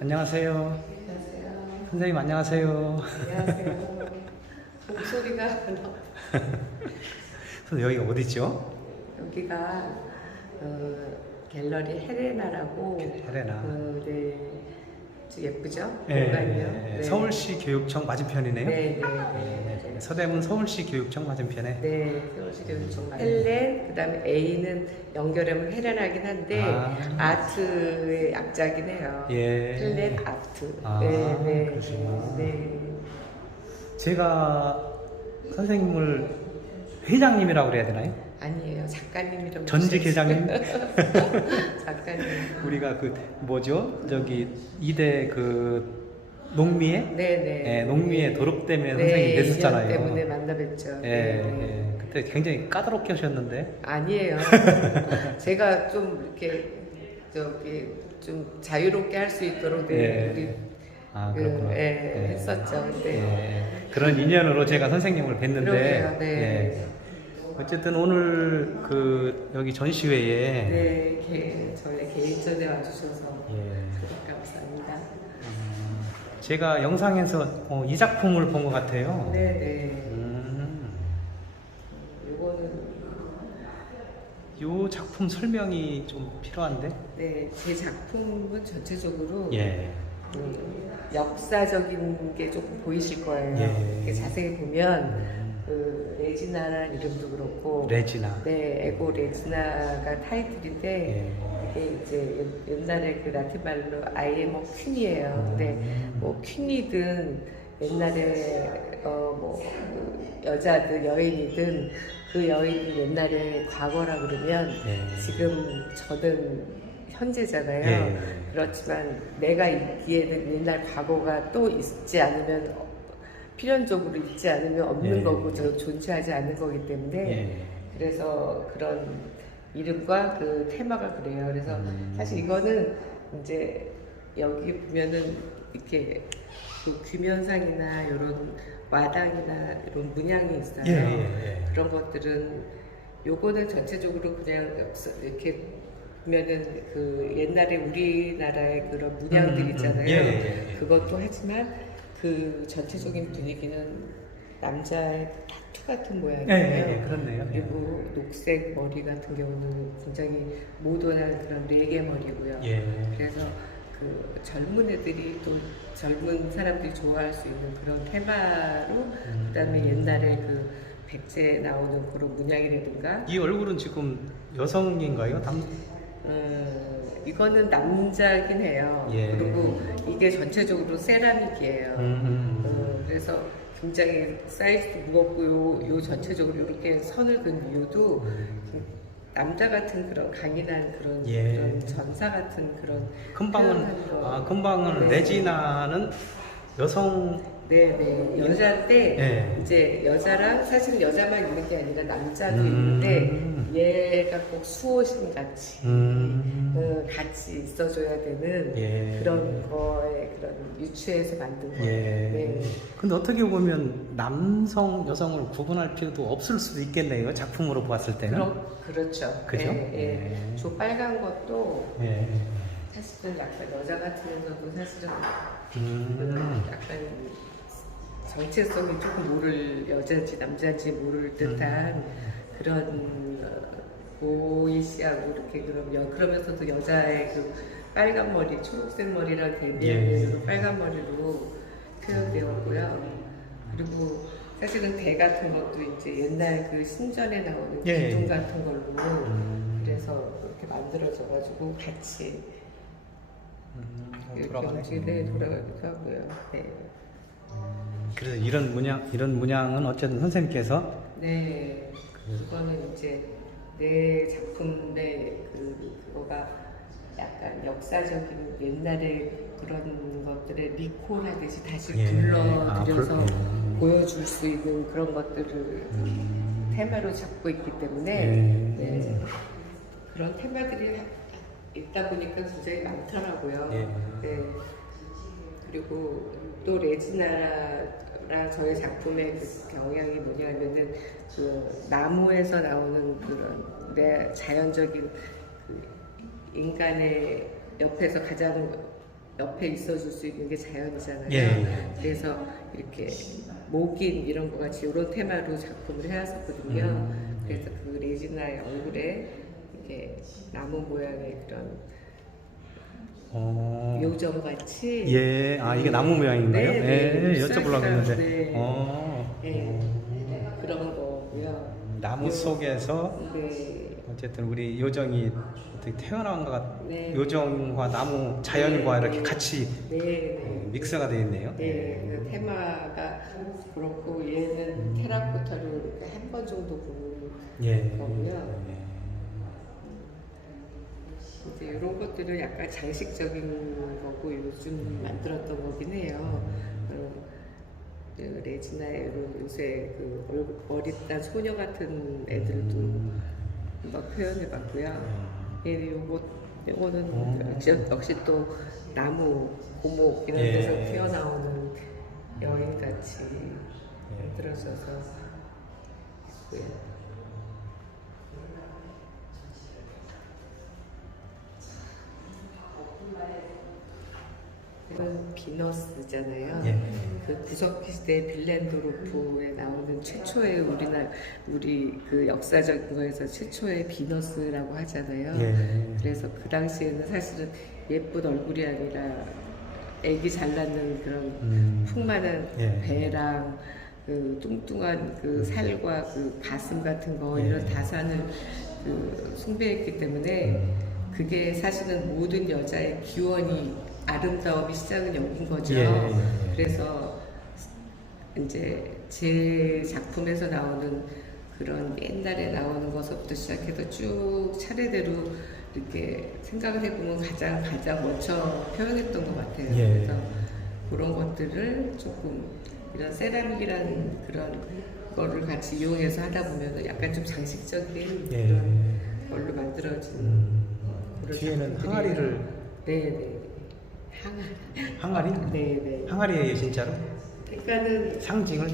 안녕하세요. 안녕하세요. 선생님 안녕하세요. 안녕하세요. 목소리가 선생님 여기가 어디죠? 여기가 갤러리 헤레나라고 헤레나. 네, 아주 예쁘죠? 예, 공간이요. 예, 예. 네. 서울시 교육청 맞은편이네요. 네, 네, 네. 서대문 서울시 교육청 맞은편에. 네, 서울시 교육청 헬렌, 그다음에 A는 연결하면 헤레나긴 한데 아트의 약자긴 해요. 예. 헬렌 아트. 아, 네, 네, 그러시구나. 네. 제가 선생님을 회장님이라고 그래야 되나요? 아니에요, 작가님이라고. 전직 회장님? 작가님. 우리가 그 뭐죠? 저기 이대 그 농미에? 네네. 예, 농미에 졸업 때문에 네, 선생님이 됐었잖아요. 인연 때문에 만나 뵀죠. 예, 네. 예. 그때 굉장히 까다롭게 하셨는데. 아니에요. 제가 좀 이렇게 저기 좀 자유롭게 할 수 있도록 예. 우리 그렇구나. 했었죠. 근데 예. 그런 인연으로 제가 선생님을 뵀는데. 그러게요. 네. 예. 어쨌든 오늘 그 여기 전시회에. 네, 저희 개인전에 와주셔서 예. 감사합니다. 제가 영상에서 이 작품을 본 것 같아요. 네네. 요거는 이 작품 설명이 좀 필요한데. 네, 제 작품은 전체적으로 예. 역사적인 게 조금 보이실 거예요. 예. 이렇게 자세히 보면 그 레지나라는 이름도 그렇고, 레지나. 네, 에고 레지나가 타이틀인데 이게 이제 옛날에 그 라틴 말로 I am a queen이에요. 근데 뭐 퀸이든 옛날에 그 여자든 여인이든 그 여인이 옛날에 과거라 그러면 지금 저는 현재잖아요. 그렇지만 내가 있기에는 옛날 과거가 또 있지 않으면 필연적으로 있지 않으면 없는 거고 저 존재하지 않는 거기 때문에 그래서 그런 이름과 그 테마가 그래요. 그래서 사실 이거는 이제 여기 보면은 이렇게 그 귀면상이나 이런 와당이나 이런 문양이 있어요. 그런 것들은 요거는 전체적으로 그냥 이렇게 보면은 그 옛날에 우리나라의 그런 문양들 있잖아요. 그것도 하지만 그 전체적인 분위기는 남자의 타투 같은 모양이에요. 그렇네요. 그리고 녹색 머리 같은 경우는 굉장히 모던한 그런 레게 머리고요. 그래서 그 젊은 애들이 또 젊은 사람들이 좋아할 수 있는 그런 테마로 그다음에 옛날에 그 백제 나오는 그런 문양이라든가 이 얼굴은 지금 여성인가요? 이거는 남자긴 해요. 그리고 이게 전체적으로 세라믹이에요. 그래서 굉장히 사이즈도 무겁고 요 전체적으로 이렇게 선을 그은 이유도 남자 같은 그런 강인한 그런, 그런 전사 같은 그런 금방은 레지나는 여성. 네네, 여자인데 이제 여자랑 사실은 여자만 있는 게 아니라 남자도 있는데 얘가 꼭 수호신 같이 같이 있어줘야 되는 그런 거에 그런 유추해서 만든 거예요. 근데 어떻게 보면 남성, 여성을 구분할 필요도 없을 수도 있겠네요. 작품으로 보았을 때는. 그렇죠. 그죠? 저 빨간 것도 사실은 약간 여자 같으면서도 사실은 약간 정체성이 조금 모를 여자인지 남자인지 모를 듯한 그런 보이시하고 이렇게 그러면서도 여자의 그 빨간 머리, 초록색 머리랑 대비하는 빨간 머리로 표현되었고요. 그리고 사실은 대 같은 것도 이제 옛날 그 신전에 나오는 기둥 같은 걸로 그래서 이렇게 만들어져가지고 같이 이렇게 돌아가기도 하고요. 그래서 이런 문양은 어쨌든 선생님께서 그거는 이제 내 작품의 그거가 약간 역사적인 옛날에 그런 것들을 리콜하듯이 다시 불러들여서 보여줄 수 있는 그런 것들을 테마로 잡고 있기 때문에 그런 테마들이 있다 보니까 굉장히 많더라고요. 그리고 또 레지나라 저희 작품의 그 경향이 뭐냐면은 그 나무에서 나오는 그런 자연적인 그 인간의 옆에서 가장 옆에 있어줄 수 있는 게 자연이잖아요. 예. 그래서 이렇게 목인 이런 거 같이 이런 테마로 작품을 해왔었거든요. 그래서 그 레지나의 얼굴에 이렇게 나무 모양의 그런 요정 같이. 예, 아 이게 나무 모양인가요? 네, 네. 예, 여쭤보려고 했는데. 네. 네. 그런 거고요. 나무 속에서 네. 어쨌든 우리 요정이 어떻게 태어난 것 같. 네. 요정과 나무 자연과 네. 이렇게 같이 네. 네. 믹스가 되어 있네요. 네, 그 테마가 그렇고 얘는 테라코타로 이렇게 한 번 정도 보는 예. 거고요. 이제 이런 것들은 약간 장식적인 거고 요즘 만들었던 거긴 해요. 그 레지나의 이런 요새 그 어릿한 소녀 같은 애들도 막 표현해봤고요. 요거는 역시 또 나무, 고목 이런 데서 예. 튀어나오는 여인같이 만들어져서 있고요. 이건 비너스잖아요. 예. 그 구석기 시대 빌렌도르프에 나오는 최초의 우리 그 역사적인 거에서 최초의 비너스라고 하잖아요. 예. 그래서 그 당시에는 사실은 예쁜 얼굴이 아니라 애기 잘 낳는 그런 풍만한 예. 배랑 그 뚱뚱한 그 살과 그 가슴 같은 거 이런 다산을 그 숭배했기 때문에 그게 사실은 모든 여자의 기원이 아름다움이 시작은 여긴 거죠. 예. 그래서 이제 제 작품에서 나오는 그런 옛날에 나오는 것부터 시작해서 쭉 차례대로 이렇게 생각을 해보면 가장 먼저 표현했던 것 같아요. 예. 그래서 그런 것들을 조금 이런 세라믹이라는 그런 거를 같이 이용해서 하다 보면 약간 좀 장식적인 예. 그런 걸로 만들어진 그런 뒤에는 작품들이에요. 항아리를. 네네. 항아리? 네네. 항아리예요 진짜로? 그러니까는 상징을?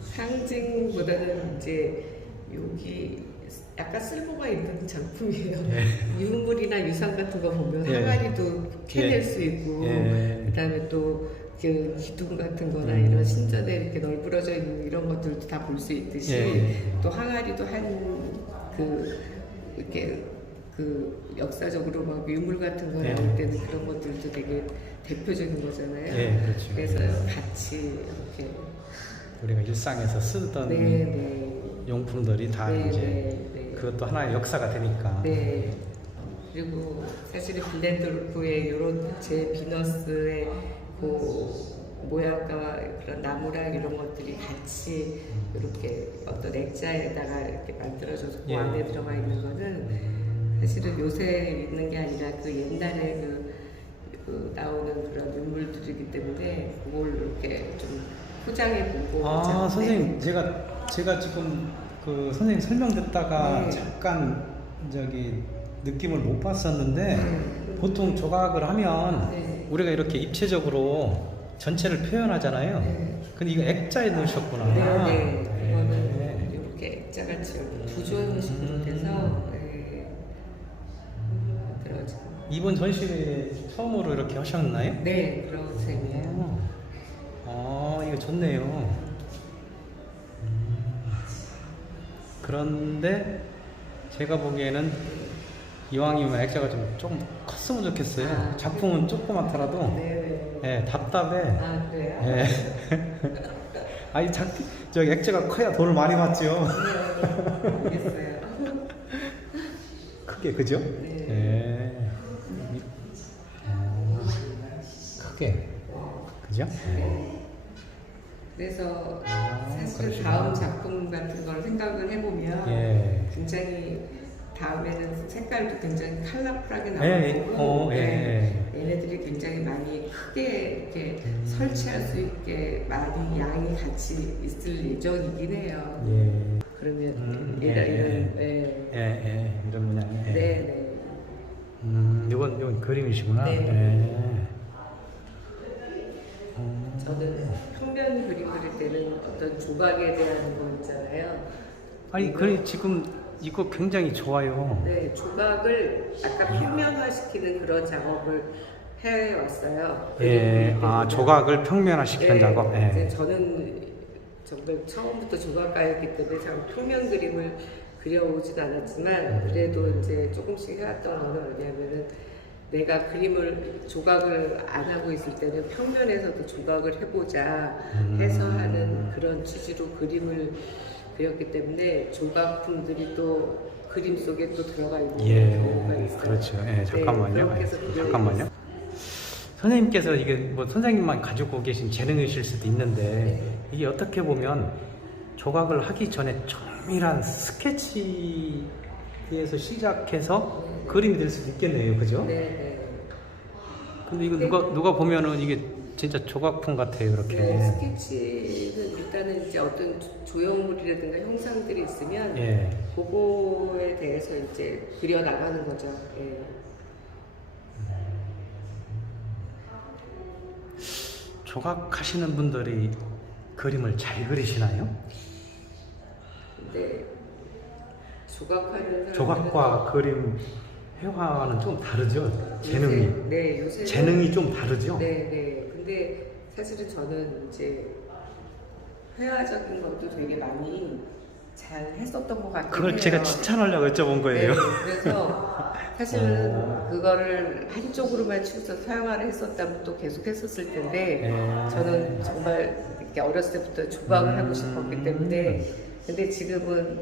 상징보다는 이제 여기 약간 쓸모가 있는 작품이에요. 예. 유물이나 유산 같은 거 보면 예. 항아리도 캐낼 예. 수 있고, 예. 그다음에 또 그 기둥 같은 거나 이런 신전에 이렇게 널브러져 있는 이런 것들도 다 볼 수 있듯이 예. 또 항아리도 이렇게 그 역사적으로 막 유물 같은 거 예. 나올 때는 그런 것들도 되게 대표적인 거잖아요. 예, 그렇죠. 그래서 같이 이렇게 우리가 일상에서 쓰던 네. 용품들이 다 네, 이제 네. 그것도 하나의 역사가 되니까. 네. 그리고 사실은 빌렌도르프의 이런 제 비너스의 그 모양과 그런 나무랑 이런 것들이 같이 이렇게 어떤 액자에다가 이렇게 만들어져서 그 예. 안에 들어가 있는 거는 사실은 요새 있는 게 아니라 그 옛날에 그 나오는 그런 인물들이기 때문에 그걸 이렇게 좀 포장해보고. 아, 선생님, 제가 지금 그 선생님 설명 듣다가 네. 잠깐 느낌을 못 봤었는데 네. 보통 조각을 하면 네. 우리가 이렇게 입체적으로 전체를 표현하잖아요. 네. 근데 이거 액자에 넣으셨구나. 네. 이거는 네. 이렇게 액자같이 부조형 식으로 돼서 만들어지고. 이번 전시회 처음으로 이렇게 하셨나요? 네, 그런 셈이에요. 아, 이거 좋네요. 그런데 제가 보기에는 이왕이면 액자가 좀 컸으면 좋겠어요. 아, 작품은 조그맣더라도 네. 예, 답답해. 아, 그래요? 예. 아니 저기 액자가 커야 돈을 많이 받죠. 네, 알겠어요. 크게 그죠? 네. 예. 크게 그죠? 네. 그래서 사실 그러시구나. 다음 작품 같은 걸 생각을 해보면 예. 굉장히 다음에는 색깔도 굉장히 컬러풀하게 나올 예, 거고 예. 얘네들이 굉장히 많이 크게 이렇게 설치할 수 있게 많이 양이 같이 있을 예정이긴 해요. 예. 그러면 예, 이런 모양이. 예. 네. 이건 그림이시구나. 네. 예. 저는 평면 그림 그릴 때는 어떤 조각에 대한 거 있잖아요. 아니 지금 이거 굉장히 좋아요. 네, 조각을 약간 평면화 시키는 그런 작업을 해왔어요. 예, 아, 조각을 평면화시키는 네, 작업. 예. 이제 저는 정말 처음부터 조각가였기 때문에 참 평면 그림을 그려오진 않았지만 그래도 이제 조금씩 해왔던 거는 뭐냐면은 내가 그림을 조각을 안 하고 있을 때는 평면에서도 조각을 해보자 해서 하는 그런 취지로 그림을 그렸기 때문에 조각품들이 또 그림 속에 또 들어가 있는 경우가 예, 있어요. 그렇죠. 예, 잠깐만요. 네, 그렇게 해서 예, 그려요. 잠깐만요. 선생님께서 이게 뭐 선생님만 가지고 계신 재능이실 수도 있는데 네. 이게 어떻게 보면 조각을 하기 전에 정밀한 스케치에서 시작해서 그림이 될 수도 있겠네요, 그죠? 네, 네. 근데 이거 누가 보면은 이게 진짜 조각품 같아요, 이렇게. 네, 스케치는 일단은 이제 어떤 조형물이라든가 형상들이 있으면 예. 그거에 대해서 이제 그려 나가는 거죠. 예. 조각하시는 분들이 그림을 잘 그리시나요? 근데 조각하는 사람들은 조각과 그림 회화는 좀 다르죠? 재능이. 네, 요새 재능이 좀 다르죠? 네, 네. 근데 사실은 저는 이제 회화적인 것도 되게 많이 잘 했었던 것 같아요. 그걸 제가 칭찬하려고 여쭤본 거예요. 네, 그래서 사실은 그거를 한쪽으로만 치우쳐 사용하려 했었다면 또 계속 했었을 텐데 저는 정말 이렇게 어렸을 때부터 조각을 하고 싶었기 때문에 근데 지금은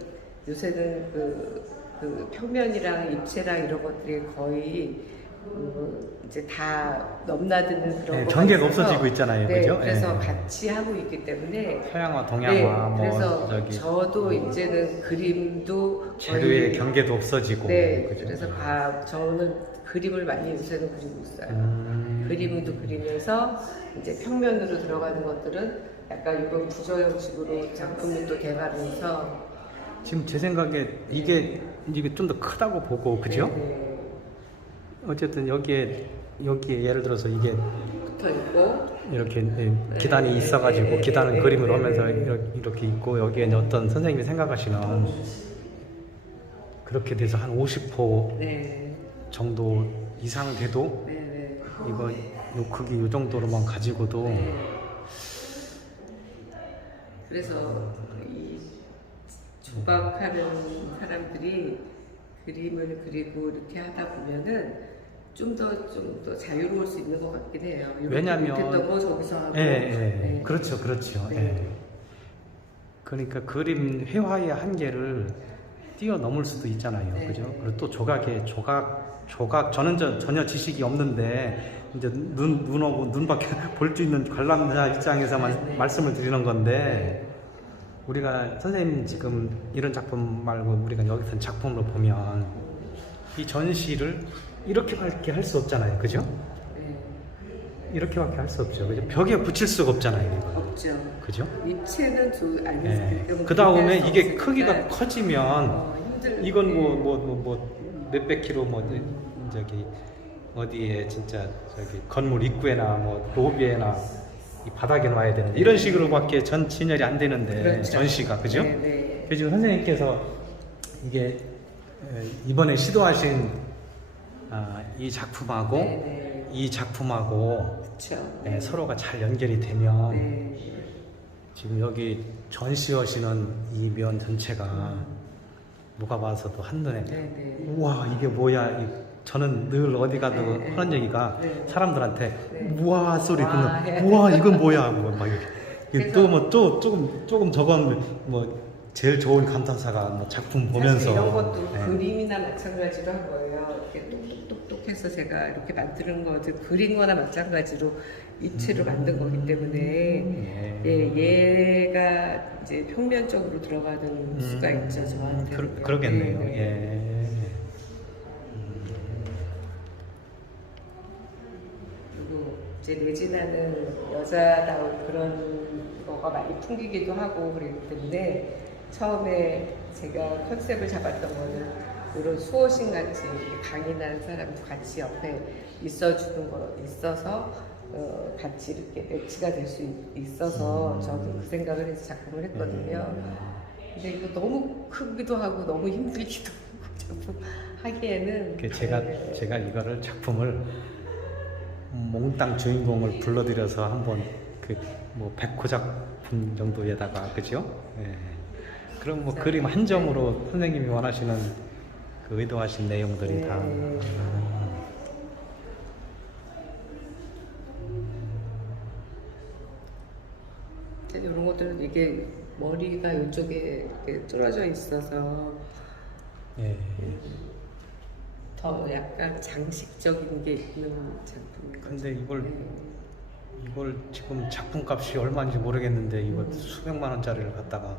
요새는 그 평면이랑 입체랑 이런 것들이 거의 이제 다 넘나드는 그런 거가 경계가 있어서 없어지고 있잖아요, 네, 그죠? 그래서 예. 같이 하고 있기 때문에 서양화, 동양화, 네, 뭐 그래서 저기 저도 이제는 그림도 재료의 거의 경계도 없어지고. 네, 그죠? 그래서 저는 그림을 많이 요새는 그리고 있어요. 그림도 그리면서 이제 평면으로 들어가는 것들은 약간 이런 부조 형식으로 작품을 또 개발해서 지금 제 생각에 이게 좀 더 크다고 보고, 그죠? 네, 어쨌든 여기에 예를 들어서 이게 붙어 있고 이렇게 기단이 있어가지고 네, 기단을 네, 그림으로 네, 하면서 네. 이렇게 있고 여기에 이제 어떤 선생님이 생각하시는 그렇게 돼서 한 50호 네, 정도 이상 돼도 네, 네. 이거 요 크기 요 정도로만 가지고도 네. 그래서 이 조각하는 사람들이 그림을 그리고 이렇게 하다 보면은 좀 더 자유로울 수 있는 것 같긴 해요. 왜냐면- 못했던 거 저기서 하고. 예, 네. 그렇죠. 네. 예. 그러니까 그림 회화의 한계를 뛰어넘을 수도 있잖아요. 네. 그죠? 그리고 또 조각 저는 전혀 지식이 없는데 이제 눈하고 눈밖에 볼 수 있는 관람자 입장에서만 네. 말씀을 드리는 건데 우리가 선생님 지금 이런 작품 말고 우리가 여기서 작품으로 보면 이 전시를 이렇게밖에 할 수 없잖아요. 그죠? 네. 이렇게밖에 할 수 없죠. 그죠? 벽에 붙일 수가 없잖아요. 이거. 없죠. 그죠? 입체는 알면서 그 다음에 이게 크기가 커지면 힘들. 이건 뭐 몇백 킬로 뭐 저기 어디에 진짜 저기 건물 입구에나 뭐 로비에나 이 바닥에 놔야 되는 이런 식으로밖에 전 진열이 안 되는데 그렇죠. 전시가 그죠? 네, 네. 그래서 지금 선생님께서 이게 이번에 시도하신 이 작품하고 네, 이 작품하고 그렇죠. 서로가 잘 연결이 되면 네. 지금 여기 전시하시는 이 면 전체가 누가 봐서도 한눈에 네, 네. 우와 이게 뭐야 저는 늘 어디 가도 네, 하는 얘기가 네. 사람들한테 네. 우와 소리 와, 듣는 예. 우와 이건 뭐야 뭐 막 이렇게 그래서- 또 뭐 또 조금 저건 뭐 제일 좋은 감탄사가 뭐 작품 보면서 사실 이런 것도 네. 그림이나 마찬가지로 한 거예요. 이렇게 똑똑똑똑해서 제가 이렇게 만드는 거죠. 그린 거나 마찬가지로 입체로 만든 거기 때문에 얘가 이제 평면적으로 들어가는 수가 있죠. 저한테. 그러겠네요. 네, 네. 예. 그리고 이제 내지나는 여자다운 그런 거가 많이 풍기기도 하고 그랬기 때문에 처음에 제가 컨셉을 잡았던 거는 이런 수호신 같이 강인한 사람도 같이 옆에 있어서 같이 이렇게 매치가 될 수 있어서 저도 그 생각을 해서 작품을 했거든요. 근데 이거 너무 크기도 하고 너무 힘들기도 하고 작품 하기에는 제가 이거를 작품을 몽땅 주인공을 불러들여서 한번 그 뭐 100호 작품 정도에다가 그죠? 예. 그럼 뭐 그림 한 점으로 선생님이 원하시는 그 의도하신 내용들이 다 이런 것들은 이게 머리가 이쪽에 이렇게 뚫어져 있어서 예. 더 약간 장식적인 게 있는 작품인 거죠. 근데 이걸 네. 이걸 지금 작품값이 얼마인지 모르겠는데 이거 수백만 원짜리를 갖다가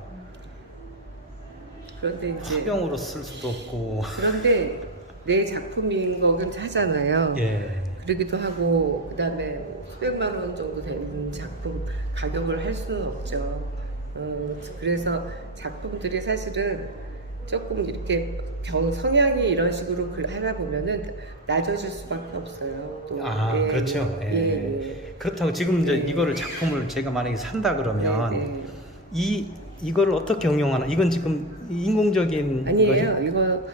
그런데 이제 화병으로 쓸 수도 없고 그런데 내 작품인 거긴 하잖아요. 예. 그러기도 하고 그다음에 수백만 원 정도 되는 작품 가격을 할 수는 없죠. 그래서 작품들이 사실은 조금 이렇게 성향이 이런 식으로 하다 보면은 낮아질 수밖에 없어요. 또 예, 그렇죠. 예. 그렇다고 지금 이제 이거를 작품을 제가 만약에 산다 그러면 이거를 어떻게 응용하나? 이건 지금 인공적인 아니에요. 거지? 이거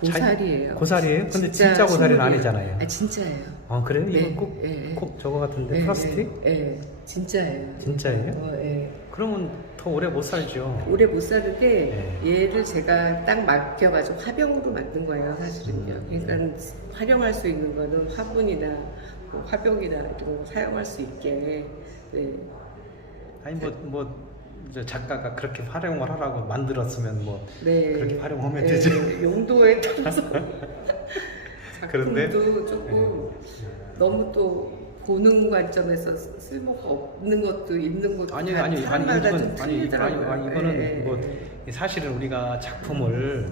고사리예요. 고사리예요? 근데 진짜 고사리는 식물이에요. 아니잖아요. 아 진짜예요. 아 그래요? 네, 이건 꼭 저거 같은데 플라스틱? 예, 진짜예요. 진짜예요? 예. 그러면 더 오래 못 살죠. 오래 못 사는데 얘를 제가 딱 맡겨가지고 화병으로 만든 거예요, 사실은요. 그러니까 활용할 수 있는 거는 화분이나 뭐 화병이나 이런 거 사용할 수 있게. 네. 아니 뭐 이제 작가가 그렇게 활용을 하라고 만들었으면 뭐 네. 그렇게 활용하면 네, 되지. 용도에 따라서 그런데? 작품도 조금 너무 또 보는 관점에서 쓸모가 없는 것도 있는 것도 아니 사람마다 좀 아니 틀리더라고요. 이거는 네. 뭐 사실은 우리가 작품을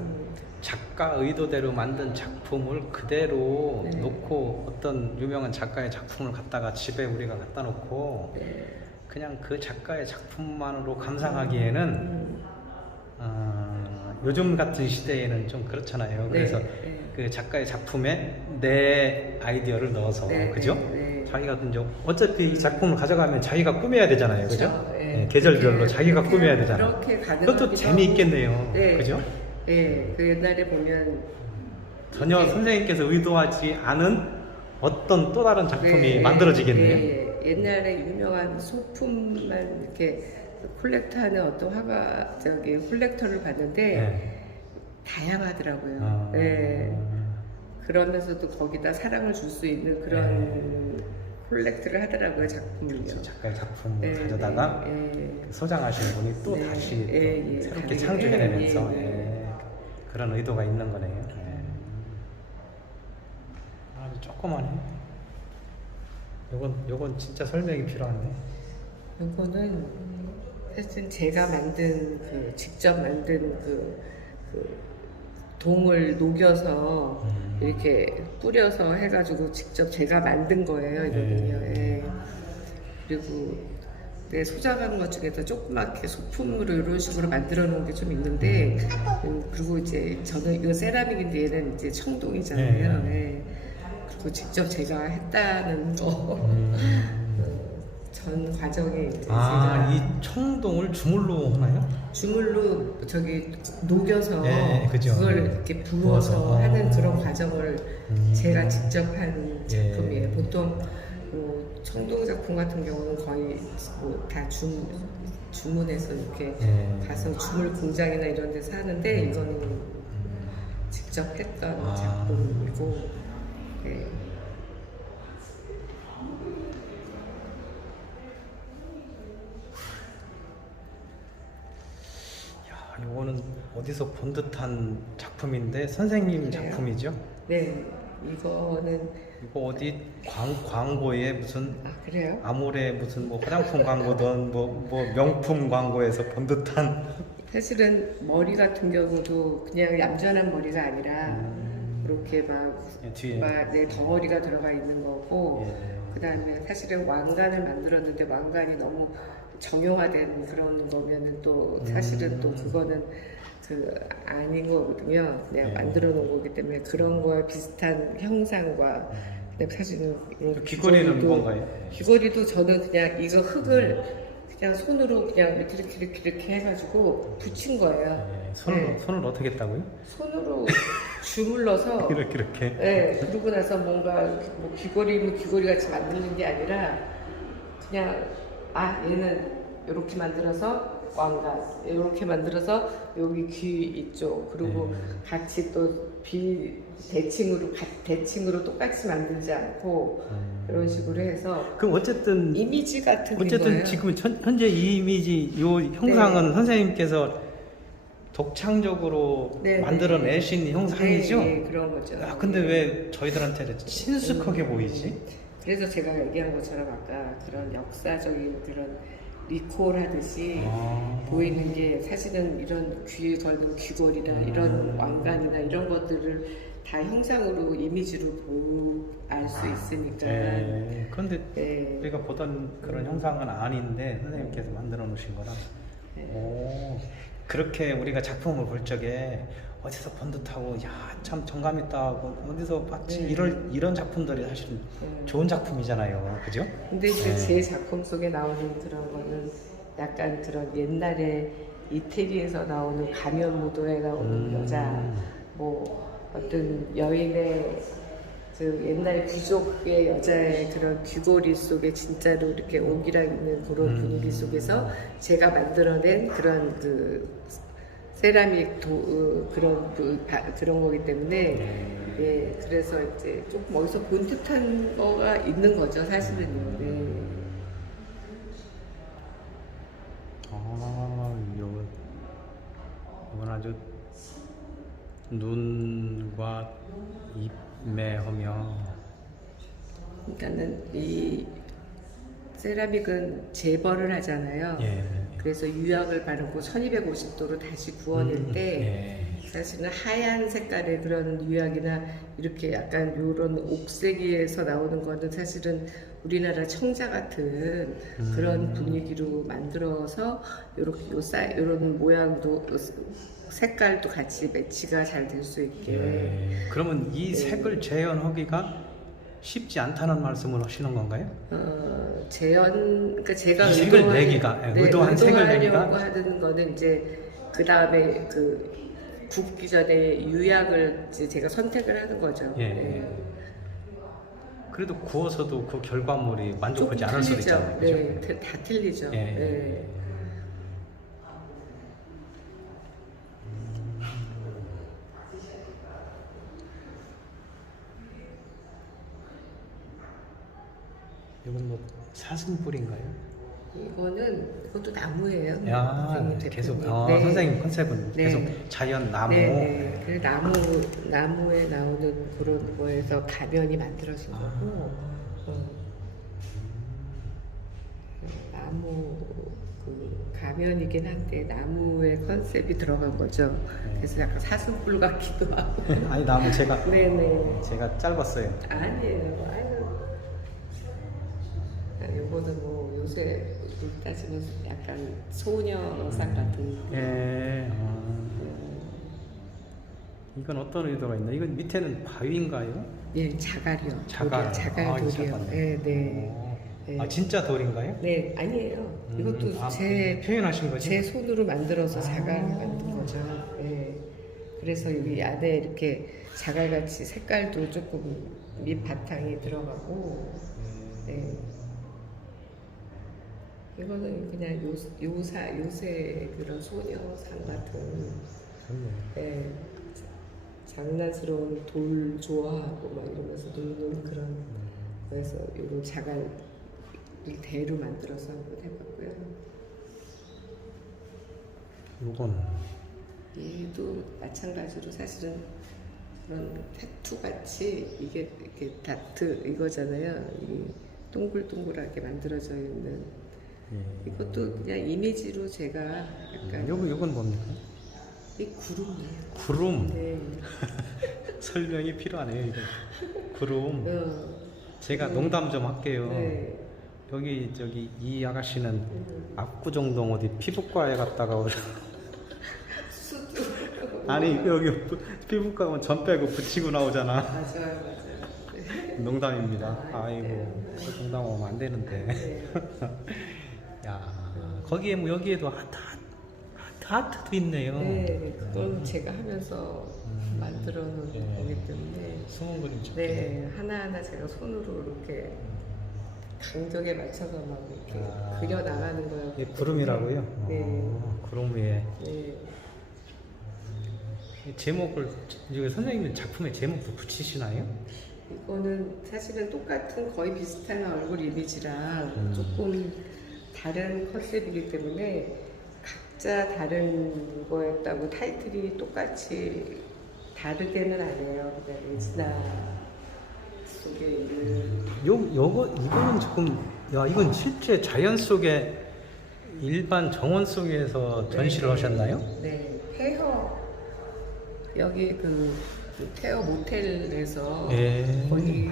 작가 의도대로 만든 작품을 그대로 네. 놓고 어떤 유명한 작가의 작품을 갖다가 집에 우리가 갖다 놓고 네. 그냥 그 작가의 작품만으로 감상하기에는 요즘 같은 시대에는 좀 그렇잖아요. 그래서 네. 그 작가의 작품에 내 아이디어를 넣어서 네. 그죠? 네. 자기가 이제 어차피 이 작품을 가져가면 자기가 꾸며야 되잖아요, 그죠? 그렇죠. 네. 네, 계절별로 그렇게, 자기가 꾸며야 되잖아요. 그렇게 그것도 가능하기도 재미있겠네요, 하고. 네. 그죠? 네, 그 옛날에 보면 전혀 이렇게 선생님께서 의도하지 않은 어떤 또 다른 작품이 네, 만들어지겠네요. 네, 옛날에 유명한 소품만 이렇게 콜렉터하는 어떤 화가 콜렉터를 봤는데 네. 다양하더라고요. 네. 그러면서도 거기다 사랑을 줄 수 있는 그런 콜렉트를 하더라고요, 작품을요. 그렇죠. 작가의 작품을 가져다가 소장하시는 분이 또 다시 또 새롭게 창조해내면서 그런 의도가 있는 거네요. 아주 조그마네. 요건 진짜 설명이 필요한데. 이거는 사실 제가 만든 직접 만든 동을 녹여서 이렇게 뿌려서 해가지고 직접 제가 만든 거예요, 이거는요. 예. 그리고 내 소장한 것 중에서 조그맣게 소품으로 이런 식으로 만들어 놓은 게 좀 있는데, 그리고 이제 저는 이거 세라믹인데 얘는 이제 청동이잖아요. 예. 그리고 직접 제가 했다는 거. 전 과정에 이제 제가 이 청동을 주물로 하나요? 주물로 녹여서 그죠. 그걸 이렇게 부어서 하는 그런 과정을 제가 직접 한 작품이에요. 보통 뭐 청동 작품 같은 경우는 거의 다 주문해서 이렇게 가서 주물 공장이나 이런 데서 하는데 이거는 직접 했던 작품이고. 네. 이거는 어디서 본 듯한 작품인데 선생님 그래요? 작품이죠? 네, 이거는 이거 어디 광고에 무슨 그래요? 아모레 무슨 뭐 화장품 광고든 뭐 명품 광고에서 본 듯한. 사실은 머리 같은 경우도 그냥 얌전한 머리가 아니라 이렇게 뒤에 내 덩어리가 들어가 있는 거고 그다음에 사실은 왕관을 만들었는데 왕관이 너무 정형화된 그런 거면은 또 사실은 또 그거는 아닌 거거든요. 그냥 만들어 놓은 거기 때문에 그런 거에 비슷한 형상과 그다음에 사실은 이런 귀걸이는 뭔가요? 귀걸이도 저는 그냥 이거 흙을 그냥 손으로 그냥 이렇게 해가지고 붙인 거예요. 예, 네. 손을 어떻게 했다고요? 손으로 주물러서 이렇게. 네, 그러고 나서 뭔가 뭐 귀걸이면 귀걸이 같이 만드는 게 아니라 그냥 얘는 이렇게 만들어서 왕관, 이렇게 만들어서 여기 귀 이쪽, 그리고 같이 또 대칭으로 똑같이 만들지 않고 이런 식으로 해서 그럼 어쨌든 이미지 같은 거예요. 지금 현재 이 이미지 요 형상은 선생님께서 독창적으로 네, 만들어내신 형상이죠? 네, 그런 거죠. 근데 왜 저희들한테는 친숙하게 보이지? 그래서 제가 얘기한 것처럼 아까 그런 역사적인 그런 리콜 하듯이 보이는 게 사실은 이런 귀에 걸는 귀걸이나 이런 왕관이나 이런 것들을 다 형상으로 이미지로 알 수 있으니까. 네. 그런데 네. 우리가 보던 그런 형상은 아닌데 선생님께서 만들어 놓으신 거라. 오, 그렇게 우리가 작품을 볼 적에 어디서 본 듯하고 참 정감 있다 하고 어디서 봤지 이런 작품들이 사실은 좋은 작품이잖아요, 그죠? 근데 이제 제 작품 속에 나오는 그런 거는 약간 그런 옛날에 이태리에서 나오는 가면 무도에 나오는 여자, 뭐 어떤 여인의 그 옛날 귀족의 여자의 그런 귀걸이 속에 진짜로 이렇게 오기랑 있는 그런 분위기 속에서 제가 만들어낸 그런 그 세라믹 그런 거기 때문에 예, 그래서 이제 조금 어디서 본 듯한 거가 있는 거죠, 사실은요. 네. 이건 아주 눈과 입매 하며 그러니까는 이 세라믹은 재벌을 하잖아요. 예. 그래서 유약을 바르고 1250도로 다시 구워낼 때 사실은 하얀 색깔의 그런 유약이나 이렇게 약간 요런 옥색에서 나오는 거는 사실은 우리나라 청자 같은 그런 분위기로 만들어서 요렇게 요런 모양도 색깔도 같이 매치가 잘 될 수 있게. 그러면 이 색을 재현하기가 쉽지 않다는 말씀을 하시는 건가요? 그러니까 제가 이 색을 내기가, 의도한 색을 내기가 하는 거는 이제 그 다음에 그 굽기 전에 유약을 이제 제가 선택을 하는 거죠. 그래도 구워서도 그 결과물이 만족하지 않을 수도 있잖아요. 그죠? 네, 다 틀리죠. 네. 이건 뭐 사슴뿔인가요? 이것도 나무예요. 계속 네. 선생님 컨셉은 네. 계속 자연 나무. 네. 그 나무에 나오는 그런 거에서 가면이 만들어진 거고. 나무 그 가면이긴 한데 나무의 컨셉이 들어간 거죠. 그래서 약간 사슴뿔 같기도 하고. 아니 나무 제가 네네. 짧았어요. 아니에요. 요거는 뭐 요새 따지면 약간 소녀상 같은. 이건 어떤 의도가 있나? 이건 밑에는 바위인가요? 예, 자갈이요. 자갈. 자갈돌이요. 네. 진짜 돌인가요? 네, 아니에요. 이것도 표현하신 거죠? 제 손으로 만들어서 자갈을 만든 거죠. 네. 그래서 여기 안에 이렇게 자갈같이 색깔도 조금 밑바탕이 들어가고. 네. 이거는 그냥 요새 그런 소녀상 같은 장난스러운 돌 좋아하고 막 이러면서 노는 그런 거에서 이런 자갈을 대로 만들어서 한번 해봤고요. 이건 얘도 마찬가지로 사실은 그런 타투 같이 이게 이렇게 다트 이거잖아요. 이 동글동글하게 만들어져 있는 이것도 그냥 이미지로 제가 약간 요건 뭡니까? 이 구름이에요. 구름. 네. 설명이 필요하네요. 이거. 구름. 제가 농담 좀 할게요. 네. 여기 이 아가씨는 압구정동 어디 피부과에 갔다가 아니 여기 피부과 가면 전 빼고 붙이고 나오잖아. 맞아요. 농담입니다. 아이고 농담하면 안 되는데. 네. 야 거기에 뭐 여기에도 하트도 있네요. 네, 그건 제가 하면서 만들어 놓은 네. 거기 때문에 숨은 그림 좀. 네, 하나하나 제가 손으로 이렇게 간격에 맞춰서 막 이렇게 그려 나가는 거예요. 이게 구름이라고요? 네. 구름 위에 네. 이 제목을 이거 선생님 작품의 제목도 붙이시나요? 이거는 사실은 똑같은 거의 비슷한 얼굴 이미지랑 조금 다른 컨셉이기 때문에 각자 다른 거였다고 타이틀이 똑같이 다르게는 안 해요. 그냥 예지나 속에 있는 이거는 조금, 야, 이건 실제 자연 속에 일반 정원 속에서 전시를 하셨나요? 네, 폐허 여기 그 폐허 모텔에서 예. 거기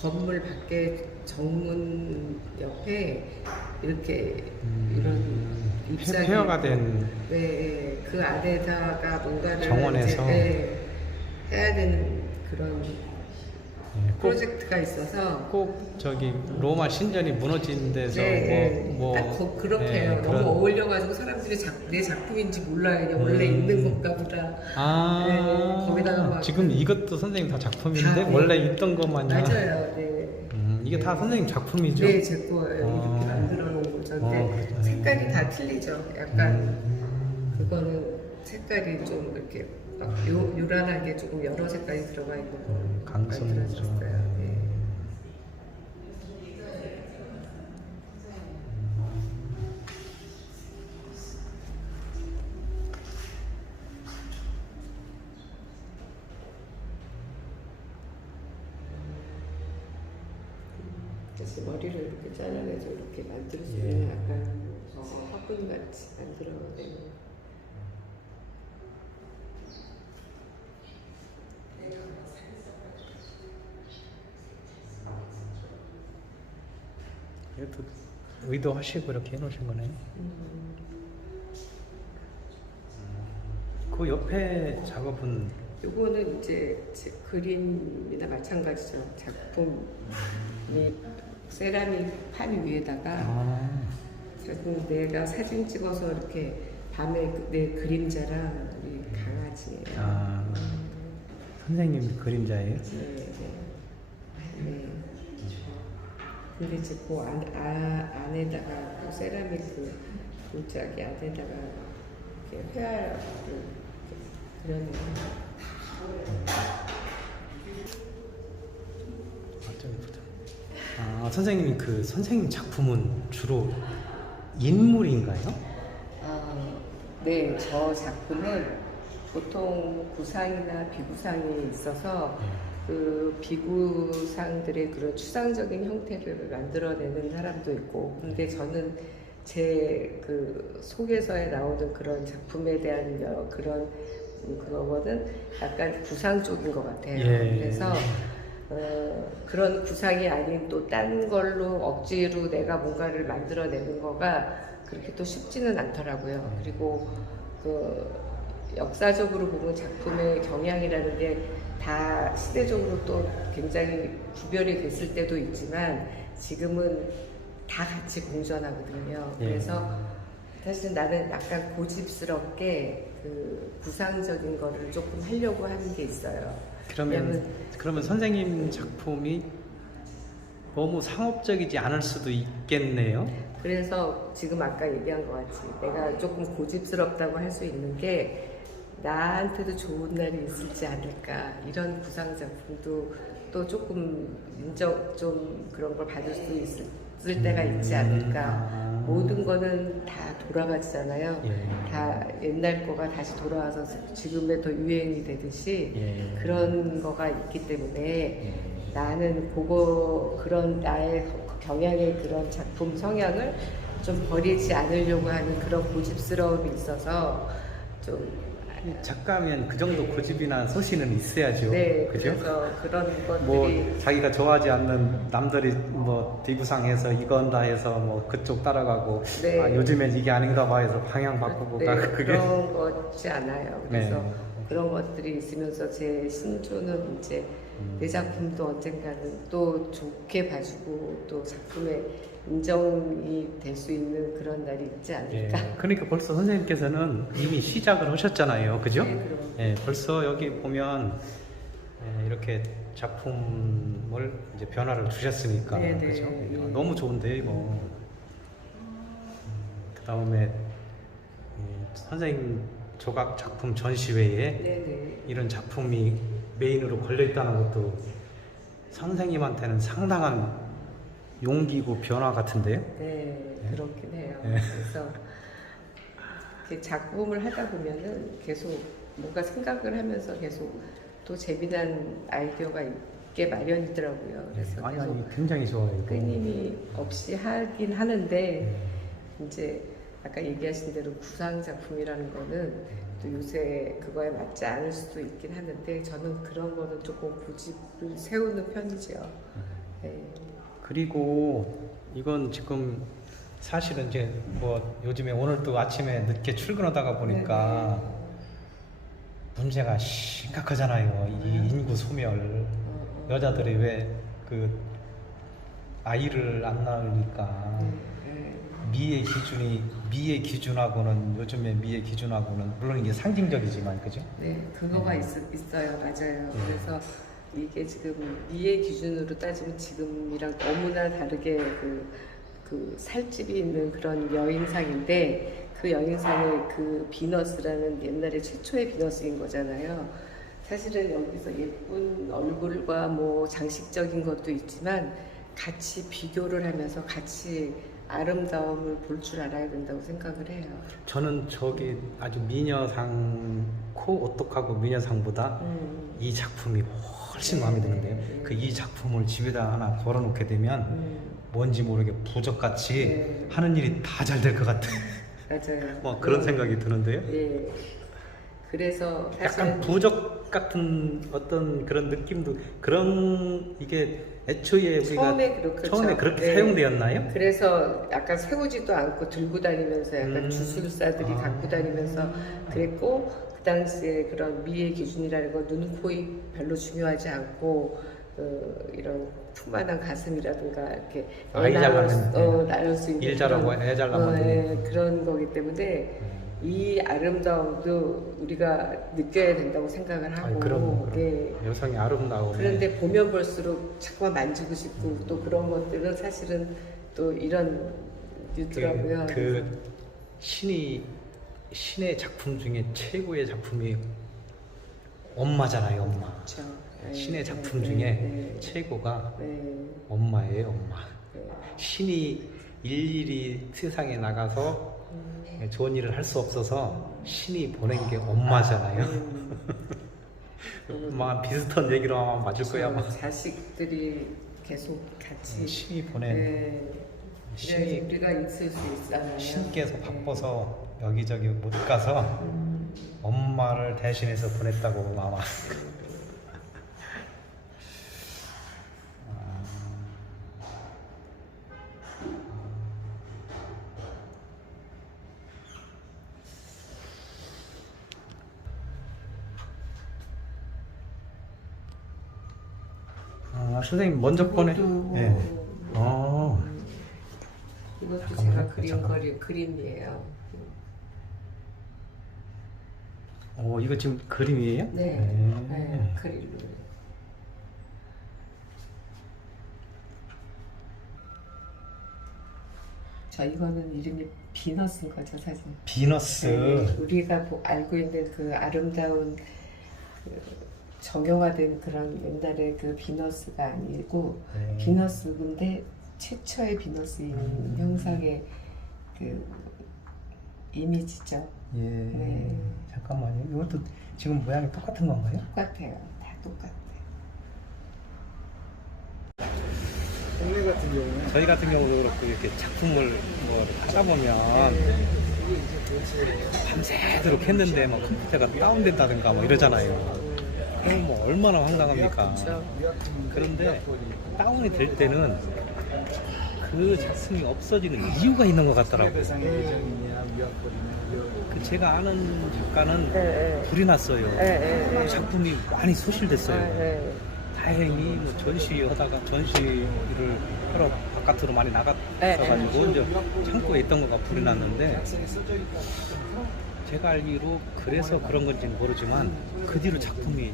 건물 밖에 정문 옆에 이렇게 이런 잎사귀 폐허가 된 네, 그 안에다가 뭔가를 정원에서? 이제, 네, 해야 되는 그런 꼭, 프로젝트가 있어서 꼭 저기 로마 신전이 무너진 데서 네, 딱 그렇게요. 네, 너무 어울려가지고 사람들이 내 작품인지 몰라요. 그냥 원래 있는 건가 보다. 네, 거기다가 막 지금 이것도 선생님 다 작품인데 다, 네. 원래 있던 것마냥. 맞아요. 네. 이게 다 선생님 작품이죠? 네, 제 거예요. 이렇게 만들어 놓은 거죠. 근데 그렇죠. 색깔이 다 틀리죠. 약간 그거는 색깔이 좀 이렇게 막 요란하게 조금 여러 색깔이 들어가 있는 거 강성이죠. 만들어졌어요. 네. 다시 머리를 이렇게 잘라내서 이렇게 만들어주면 예. 약간 화분같이 만들어내는. 이것도 의도하시고 이렇게 해놓으신 거네요. 그 옆에 작업은 요거는 이제 제 그림이나 마찬가지죠. 작품이 세라믹 판 위에다가 지금 내가 사진 찍어서 이렇게 밤에 내 그림자랑 우리 강아지예요. 선생님 그림자예요? 네, 네. 네. 근데 이제 그 안에다가 그 세라믹 그 도자기 안에다가 이렇게 회화를 그려내요. 좀 예쁘다. 선생님이 그 선생님 작품은 주로 인물인가요? 네, 저 작품은 보통 구상이나 비구상이 있어서 그 비구상들의 그런 추상적인 형태를 만들어내는 사람도 있고, 근데 저는 제 그 속에서에 나오는 그런 작품에 대한 그런 그거거든 약간 구상 쪽인 것 같아요. 예. 그래서 그런 구상이 아닌 또 딴 걸로 억지로 내가 뭔가를 만들어내는 거가 그렇게 또 쉽지는 않더라고요. 그리고 그 역사적으로 보면 작품의 경향이라는 게 다 시대적으로 또 굉장히 구별이 됐을 때도 있지만 지금은 다 같이 공존하거든요. 예. 그래서 사실 나는 약간 고집스럽게 그 구상적인 거를 조금 하려고 하는 게 있어요. 그러면 선생님 작품이 너무 상업적이지 않을 수도 있겠네요. 그래서 지금 아까 얘기한 것 같이 내가 조금 고집스럽다고 할 수 있는 게 나한테도 좋은 날이 있을지 않을까, 이런 구상 작품도 또 조금 인정 좀 그런 걸 받을 수 있을 때가 있지 않을까. 모든 거는 다 돌아가잖아요. 예. 다 옛날 거가 다시 돌아와서 지금의 더 유행이 되듯이 예. 그런 거가 있기 때문에 나는 그런 나의 경향의 그런 작품 성향을 좀 버리지 않으려고 하는 그런 고집스러움이 있어서 좀. 작가면 그 정도 고집이나 소신은 있어야죠. 네, 그죠? 그래서 그런 것들이 뭐 자기가 좋아하지 않는 남들이 뭐 비구상해서 이건다 해서 뭐 그쪽 따라가고 네. 요즘엔 이게 아닌가 봐 해서 방향 바꾸고 네, 그게 그런 거지 않아요. 그래서 네. 그런 것들이 있으면서 제 신조는 이제 내 작품도 언젠가는 또 좋게 봐주고 또 작품에 인정이 될 수 있는 그런 날이 있지 예, 않을까. 그러니까 벌써 선생님께서는 이미 시작을 하셨잖아요, 그죠? 네, 그럼. 예, 벌써 여기 보면 이렇게 작품을 이제 변화를 주셨으니까, 네, 네, 그죠? 네. 너무 좋은데 이거. 그 다음에 선생님 조각 작품 전시회에 네네. 이런 작품이 메인으로 걸려 있다는 것도 선생님한테는 상당한 용기고 변화 같은데요? 네, 그렇긴 해요. 네. 그래서 이렇게 작품을 하다 보면은 계속 뭔가 생각을 하면서 계속 또 재미난 아이디어가 있게 마련이더라고요. 그래서 아니, 계속 아니, 굉장히 좋아요. 이거. 끊임이 없이 하긴 하는데 네. 이제 아까 얘기하신 대로 구상 작품이라는 거는 또 요새 그거에 맞지 않을 수도 있긴 하는데 저는 그런 거는 조금 고집을 세우는 편이죠. 네. 그리고 이건 지금 사실은 이제 뭐 요즘에 오늘도 아침에 늦게 출근하다가 보니까 문제가 심각하잖아요. 이 인구 소멸. 여자들이 왜 그 아이를 안 낳으니까 미의 기준하고는 요즘에 미의 기준하고는 물론 이게 상징적이지만 그죠? 네, 그거가 네. 있어요. 맞아요. 네. 그래서 이게 지금 미의 기준으로 따지면 지금이랑 너무나 다르게 그 살집이 있는 그런 여인상인데 그 여인상의 그 비너스라는 옛날에 최초의 비너스인 거잖아요. 사실은 여기서 예쁜 얼굴과 뭐 장식적인 것도 있지만 같이 비교를 하면서 같이 아름다움을 볼 줄 알아야 된다고 생각을 해요. 저는 저기 아주 미녀상 코 오똑하고 미녀상보다 이 작품이 훨씬 마음에 드는데요. 그 이 작품을 집에다 하나 걸어놓게 되면 뭔지 모르게 부적같이 하는 일이 다 잘 될 것 같아. 맞아요. 뭐 그런 생각이 드는데요. 예. 그래서 약간 사실은 부적 같은 어떤 그런 느낌도 그런 이게 애초에 우리가 처음에 그렇게 네. 사용되었나요? 그래서 약간 세우지도 않고 들고 다니면서 약간 주술사들이 아. 갖고 다니면서 그랬고 그 당시에 그런 미의 기준이라는 건 눈, 코, 입 별로 중요하지 않고 이런 푸만한 가슴이라든가 이렇게 아이 잘 낳는 낳을 수 있는 일 잘하고 애 잘 낳는 예, 그런 거기 때문에 이 아름다움도 우리가 느껴야 된다고 생각을 하고 아니, 그럼 예. 여성이 아름다움에 그런데 보면 볼수록 자꾸만 만지고 싶고 또 그런 것들은 사실은 또 이런 유더라고요. 그 신의 작품 중에 최고의 작품이 엄마잖아요, 엄마. 그렇죠. 신의 작품 네, 중에 네, 최고가 네, 엄마예요, 엄마. 네. 신이 일일이 세상에 나가서 좋은 일을 할 수 없어서 신이 보낸 게 엄마잖아요. 아마 비슷한 얘기로 아마 맞을 거야 아마. 자식들이 계속 같이 신이 보낸 네. 신이 우리가 있을 수 있잖아요. 신께서 바빠서 여기저기 못 가서 엄마를 대신해서 보냈다고 아마. 선생님 먼저 꺼내. 이것도 네. 이것도 잠깐만요. 제가 그린 잠깐만. 그림이에요. 이거 지금 그림이에요? 네, 그릴로. 자, 이거는 이름이 비너스인 거죠, 사실. 비너스. 네, 우리가 알고 있는 그 아름다운 그 정형화된 그런 옛날의 그 비너스가 아니고 비너스인데 최초의 비너스인 형상의 그 이미지죠. 예. 네. 잠깐만요. 이것도 지금 모양이 똑같은 건가요? 똑같아요. 다 똑같아요. 저희 같은 경우도 그렇고 이렇게 작품을 뭐 하다 보면 밤새도록 했는데 막 컴퓨터가 다운된다든가 뭐 이러잖아요. 그럼 뭐 얼마나 황당합니까? 그렇죠. 그런데 다운이 될 때는 그 작품이 없어지는 이유가 있는 것 같더라고요. 그 제가 아는 작가는 불이 났어요. 작품이 많이 소실됐어요. 다행히 뭐 전시하다가 전시를 하러 바깥으로 많이 나갔어가지고 이제 창고에 있던 거가 불이 났는데, 제가 알기로 그래서 그런 건지는 모르지만 그 뒤로 작품이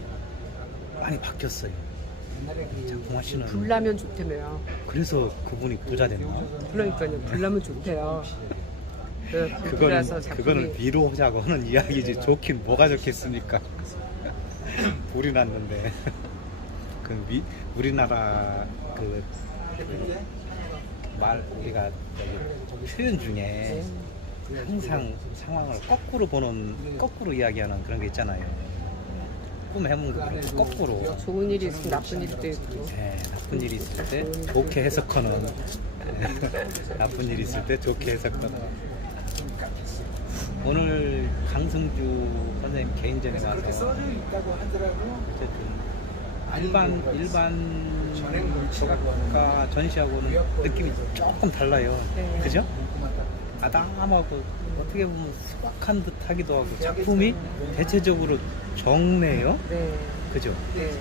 많이 바뀌었어요. 작품 하시는. 불나면 좋다며요. 그래서 그분이 부자 됐나? 그러니까요. 불나면 좋대요. 그거는 위로하자고 하는 이야기지. 좋긴 뭐가 좋겠습니까? 불이 났는데. 우리나라 우리가 표현 중에 항상 상황을 거꾸로 이야기하는 그런 게 있잖아요. 꿈 해몽도 그렇고 거꾸로. 좋은 일이 있으면 나쁜 일도 있고. 네, 나쁜 일이 있을 때 좋게 해석하는. 나쁜 일이 있을 때 좋게 해석하는. 오늘 강승주 선생님 개인전에 가서 어쨌든 일반 조각가 전시하고는 느낌이 조금 달라요. 네. 그죠? 아담하고 어떻게 보면 수박한 듯 하기도 하고, 작품이 대체적으로 적네요. 네. 그죠? 네.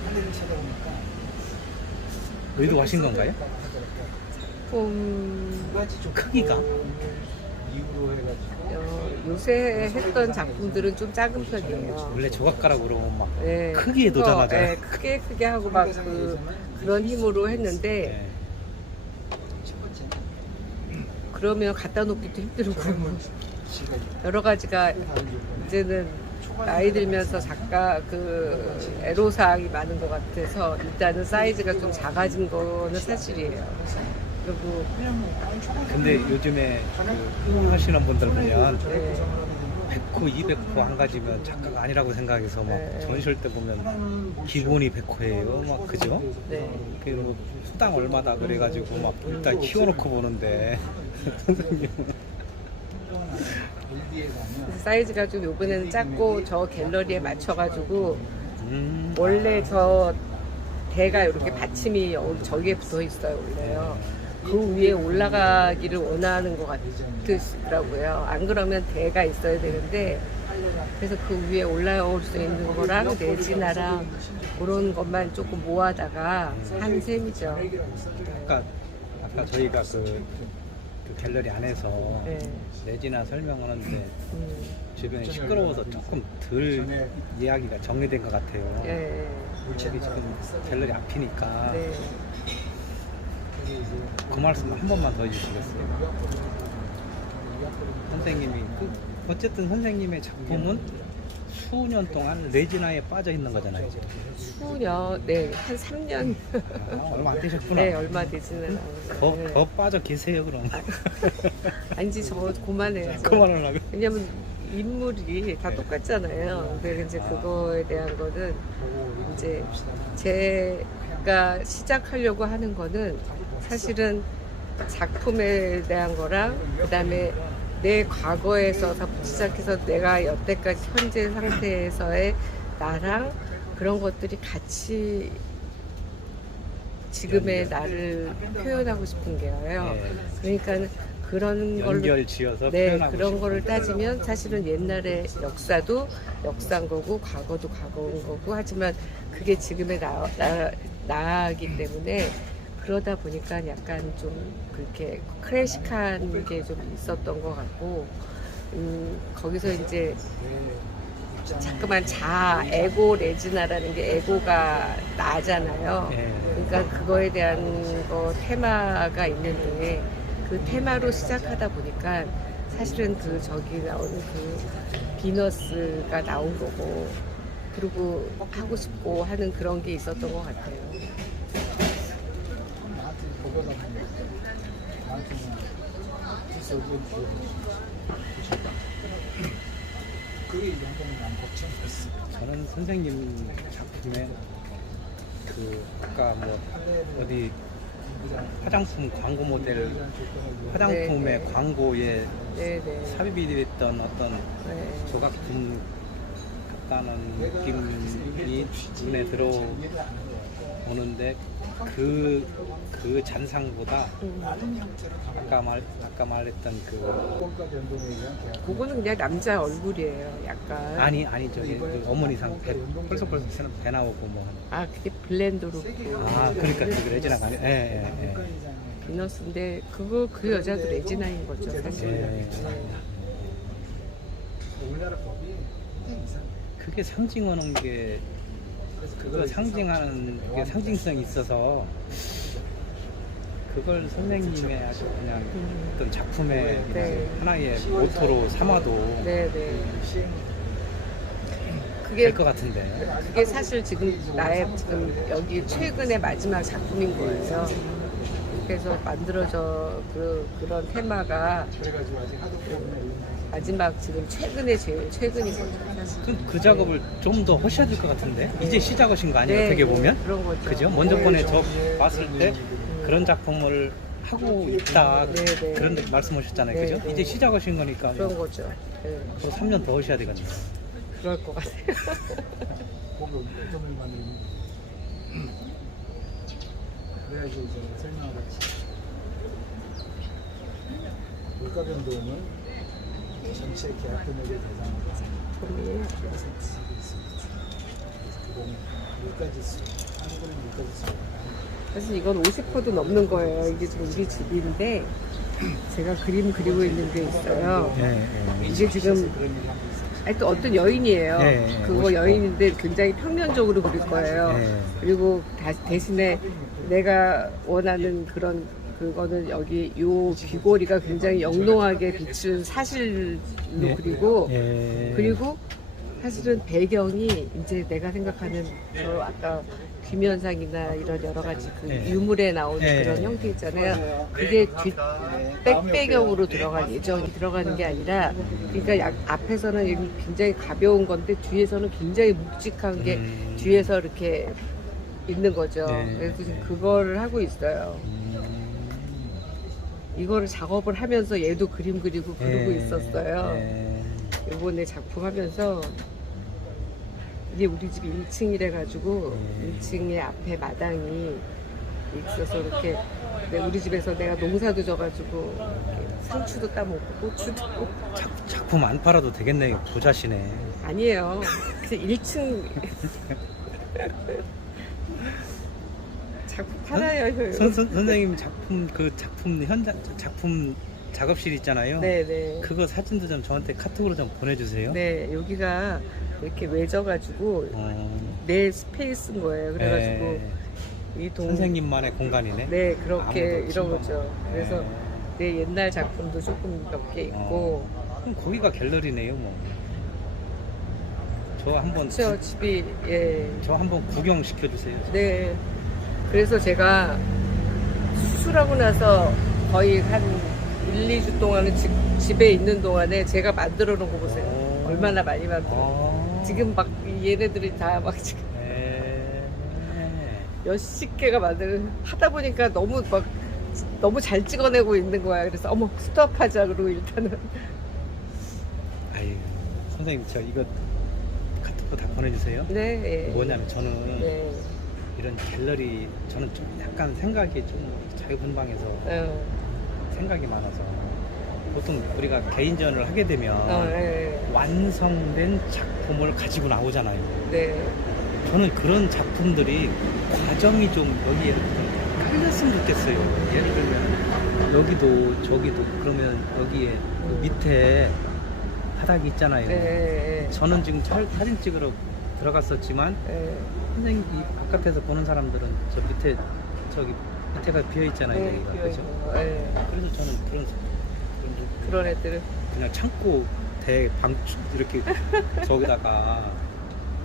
의도하신 건가요? 크기가? 요새 했던 작품들은 좀 작은 편이에요. 원래 조각가라고 그러면 막 네, 크기에 도전하잖아요. 네, 크게 하고 막 그런 힘으로 했는데, 그러면 갖다 놓기도 힘들고 여러 가지가 이제는 나이 들면서 작가 애로사항이 많은 것 같아서 일단은 사이즈가 좀 작아진 거는 사실이에요. 그리고 근데 요즘에 하시는 분들 보면 네. 100호, 200호 한 가지면 작가가 아니라고 생각해서 막 네. 전시할 때 보면 기본이 100호예요. 막 그죠? 네. 그리고 수당 얼마다 그래가지고 막 일단 키워놓고 보는데 선생님 사이즈가 좀 요번에는 작고 저 갤러리에 맞춰가지고 원래 저 대가 이렇게 받침이 저기에 붙어 있어요. 원래요. 그 위에 올라가기를 원하는 것 같으시더라고요. 안 그러면 대가 있어야 되는데, 그래서 그 위에 올라올 수 있는 거랑 레지나랑 그런 것만 조금 모아다가 한 셈이죠. 아까 저희가 그 갤러리 안에서 네. 레지나 설명하는데 주변에 시끄러워서 조금 덜 이야기가 정리된 것 같아요. 예. 여기 지금 갤러리 앞이니까 네. 그 말씀 한 번만 더 해주시겠어요? 선생님이 어쨌든 선생님의 작품은 수년 동안 레지나에 빠져 있는 거잖아요. 지금. 수년, 네, 한 3년. 얼마 안 되셨구나. 네, 얼마 되지는 않아요. 더 빠져 계세요 그럼. 아니지, 저 그만해요. 그만하려고. 왜냐면 인물이 다 똑같잖아요. 근데 이제 그거에 대한 거는 이제 제가 시작하려고 하는 거는 사실은 작품에 대한 거랑 그다음에 내 과거에서부터 시작해서 내가 여태까지 현재 상태에서의 나랑 그런 것들이 같이 지금의 나를 표현하고 싶은 게요. 그러니까 그런 걸로 연결 지어서 네, 표현하고 그런 싶은 거를 따지면 사실은 옛날의 역사도 역사인 거고 과거도 과거인 거고, 하지만 그게 지금의 나이기 때문에 그러다 보니까 약간 좀 그렇게 클래식한 게 좀 있었던 것 같고, 거기서 이제 자꾸만 에고 레지나라는 게 에고가 나잖아요. 그러니까 그거에 대한 테마가 있는데, 그 테마로 시작하다 보니까 사실은 저기 나오는 비너스가 나온 거고, 그리고 하고 싶고 하는 그런 게 있었던 것 같아요. 저는 선생님 작품에 아까 어디 화장품 광고 모델 화장품의 네. 광고에 네네. 삽입이 됐던 어떤 네. 조각품 같다는 느낌이 눈에 들어오는데, 그 잔상보다 아까 말했던 그거는 그냥 남자 얼굴이에요. 약간. 아니 저기 그 어머니상 벌써 배 나오고 뭐. 아 그게 블렌더로 그러니까 그 레지나가 예. 비너스인데 그 여자도 레지나인 거죠 사실. 예. 우리나라 법이 굉장히 이상해요. 그게 상징하는 게 그걸 상징하는 게 상징성이 있어서 그걸 선생님의 아주 그냥 어떤 작품의 그냥 네. 하나의 모토로 삼아도 네네. 될 그게 것 같은데. 그게 사실 지금 나의 지금 여기 최근의 마지막 작품인 거예요. 그래서 만들어져 그런 테마가 그래가지고 아직 하도 마지막 지금 제일 최근인 거죠. 사실. 그 작업을 좀 더 하셔야 될 것 같은데 이제 시작하신 거 아니에요? 네, 어떻게 보면 그런 거죠. 그죠? 먼저 네. 번에 저 봤을 때 그런 작품을 하고 있다 네, 네. 그런 말씀하셨잖아요, 네, 그죠? 네. 이제 시작하신 거니까 그런 거죠. 네. 앞으로 3년 더 하셔야 되겠네요. 그럴 것 같아요. 보기 어떤 걸 만드는 그래야지 이제 설명하겠지. 물가 변동은 전체 계약 금액의 대상으로 고민이에요. 그거는 물가지수, 한국은 물가지수가 사실 이건 50호도 넘는 거예요. 이게 지금 우리 집인데 제가 그림 그리고 있는 게 있어요. 이게 지금 그런 일을 하고 있어요. 하여튼 어떤 여인이에요. 네, 그거 50호. 여인인데 굉장히 평면적으로 그릴 거예요. 네. 그리고 대신에 내가 원하는 그거는 여기 요 귀고리가 굉장히 영롱하게 비춘 사실로 네. 그리고 예. 그리고 사실은 배경이 이제 내가 생각하는 아까 귀면상이나 이런 여러 가지 그 네. 유물에 나오는 네. 그런 형태 있잖아요. 그게 백배경으로 들어갈 예정이 들어가는 게 아니라 그러니까 앞에서는 굉장히 가벼운 건데 뒤에서는 굉장히 묵직한 게 뒤에서 이렇게 있는 거죠. 네. 그래서 지금 그거를 하고 있어요. 이거를 작업을 하면서 얘도 그림 그리고 그러고 있었어요. 이번에 작품 하면서 이게 우리 집 1층이래 가지고 1층에 앞에 마당이 있어서 이렇게 우리 집에서 내가 농사도 져가지고 이렇게 상추도 따먹고 고추도 작품 안 팔아도 되겠네요. 부자시네. 아니에요. 그래서 1층 작품 팔아요. 선생님 작품 작업실 있잖아요. 네네. 그거 사진도 좀 저한테 카톡으로 좀 보내주세요. 네 여기가 이렇게 외져가지고 내 스페이스인 거예요. 그래가지고 이 선생님만의 공간이네. 네 그렇게 아무도 이런 거죠. 침범. 그래서 내 옛날 작품도 조금 몇 개 있고 그럼 거기가 갤러리네요, 뭐. 저 한번 저 집이 저 한번 구경 시켜주세요. 네 그래서 제가 수술하고 나서 거의 한 1, 2주 동안은 집에 있는 동안에 제가 만들어 놓은 거 보세요. 얼마나 많이 만들어. 지금 막 얘네들이 다 막 지금 몇십 개가 하다 보니까 너무 잘 찍어내고 있는 거야. 그래서 어머 스톱하자 그러고 일단은 아유, 선생님 저 이거 카톡도 다 보내주세요. 네. 뭐냐면 저는 네. 이런 갤러리 저는 좀 약간 생각이 좀 자유분방해서 생각이 많아서 보통 우리가 개인전을 하게 되면 네. 완성된 작품을 가지고 나오잖아요. 네. 저는 그런 작품들이 과정이 좀 여기에 깔렸으면 좋겠어요. 예를 들면 여기도 저기도 그러면 여기에 그 밑에 바닥이 있잖아요. 네. 저는 지금 사진 찍으러 들어갔었지만 네. 선생님 이 바깥에서 보는 사람들은 저 밑에 저기 밑에가 비어 있잖아요. 네. 여기가 그죠? 네. 그래서 저는 그런 애들은 그냥 창고 대방 이렇게 저기다가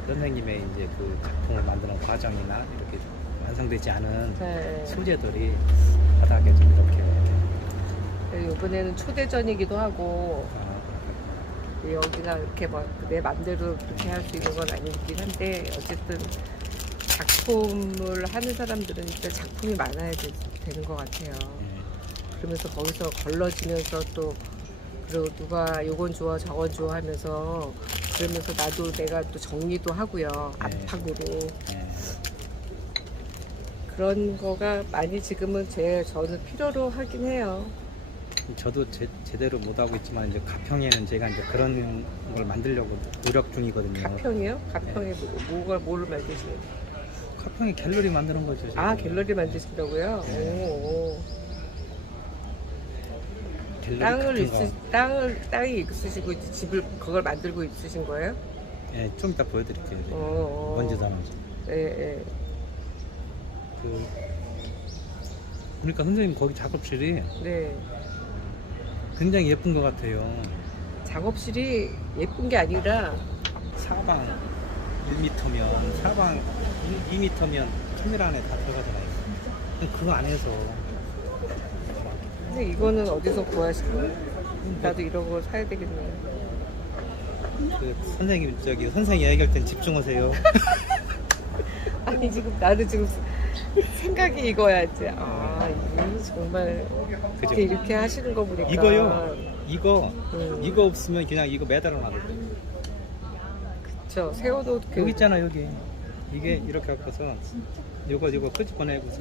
선생님의 이제 그 작품을 만드는 과정이나 이렇게 완성되지 않은 네. 소재들이 바닥에 좀 이렇게 이번에는 초대전이기도 하고 여기가 이렇게 막 내 맘대로 그렇게 할 수 있는 건 아니긴 한데 어쨌든 작품을 하는 사람들은 일단 작품이 많아야 되는 것 같아요. 그러면서 거기서 걸러지면서 또 그리고 누가 요건 좋아 저건 좋아 하면서 그러면서 나도 내가 또 정리도 하고요. 네. 압박으로 그런 거가 많이 지금은 저는 필요로 하긴 해요. 저도 제대로 못 하고 있지만 이제 가평에는 제가 이제 그런 걸 만들려고 노력 중이거든요. 가평이요? 가평에 뭐를 만드시는? 가평에 갤러리 만드는 거죠. 지금. 아, 갤러리 만드신다고요? 네. 오. 갤러리 같은 거. 땅이 있으시고 이제 집을 그걸 만들고 있으신 거예요? 예, 좀 이따 보여드릴게요. 이제. 어. 먼지 담아서. 예. 그러니까 선생님 거기 작업실이 네. 굉장히 예쁜 것 같아요. 작업실이 예쁜 게 아니라 사방 1m면 사방 2m면 카메라 안에 다 들어가잖아요. 그 안에서 근데 이거는 어디서 구하신 거예요? 나도 이런 거 사야 되겠네요. 그 선생님 선생님 얘기할 땐 집중하세요. 아니 나는 지금 생각이 이거야 이제. 아, 이게 정말 그죠? 이렇게 하시는 거 보니까 이거요. 이거 음. 없으면 그냥 이거 매달아 놔도 돼. 그쵸. 세워도 여기 있잖아 여기. 이게 이렇게 갖고서 이거 끄집어내고서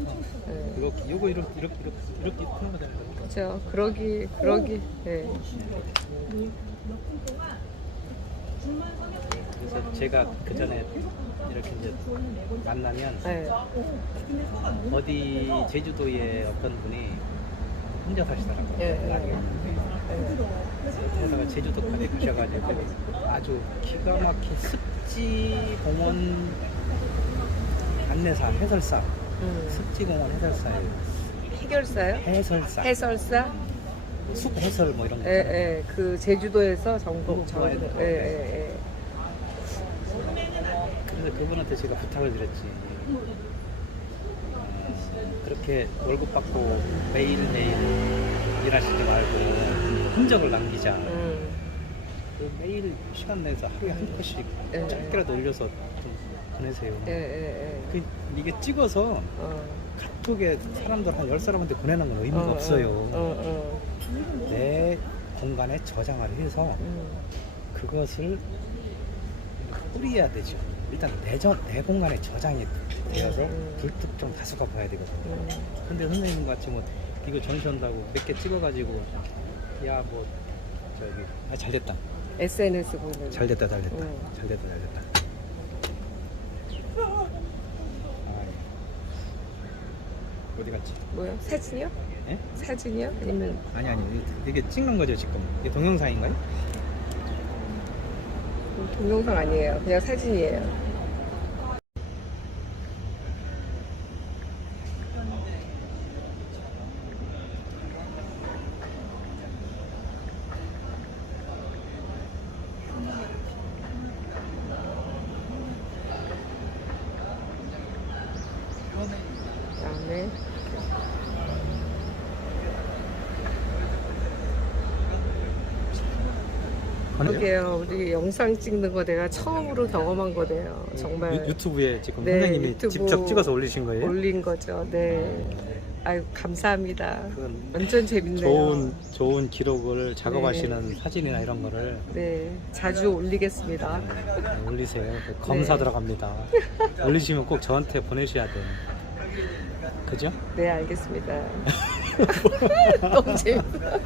네. 이거 이렇게 푸는 거잖아요. 그쵸. 그러기 네. 그래서 제가 그 전에 이렇게 이제 만나면 네. 어디 제주도에 어떤 분이 혼자 사시더라고요. 예. 그러다가 제주도까지 가셔가지고 아주 기가 막힌 습지공원 안내사 해설사 습지공원 해설사예요. 해결사요? 해설사 해설사? 숲 해설 뭐 이런 거. 예. 그 제주도에서 전국 좋아요. 예. 그래서 그분한테 제가 부탁을 드렸지. 그렇게 월급 받고 매일매일 일하시지 말고 흔적을 남기자. 그 매일 시간 내서 하루에 한 번씩 예. 짧게라도 올려서 좀 보내세요. 예. 이게 찍어서 카톡에 사람들 한 10사람한테 보내는 건 의미가 없어요. 내 공간에 저장을 해서 그것을 뿌려야 되죠. 일단 내 공간에 저장이 되어서 불특정 다수가 봐야 되거든요. 근데 선생님 같이 뭐 이거 전시한다고 몇 개 찍어가지고 야 뭐 저기 잘됐다. SNS 보는. 잘됐다. 아, 어디 갔지? 뭐요? 사진이요? 예? 사진이요? 아니면 아니 이게 찍는 거죠 지금. 이게 동영상인가요? 동영상 아니에요. 그냥 사진이에요. 그다음에 그러게요. 우리 영상 찍는 거 내가 처음으로 경험한 거네요. 정말 유튜브에 지금 네, 선생님이 유튜브 직접 찍어서 올리신 거예요? 올린 거죠. 네. 아유, 감사합니다. 그건 완전 재밌네요. 좋은 기록을 작업하시는 사진이나 이런 거를 네, 자주 올리겠습니다. 올리세요. 검사 네. 들어갑니다. 올리시면 꼭 저한테 보내셔야 돼요. 그죠? 네, 알겠습니다. 너무 재밌다.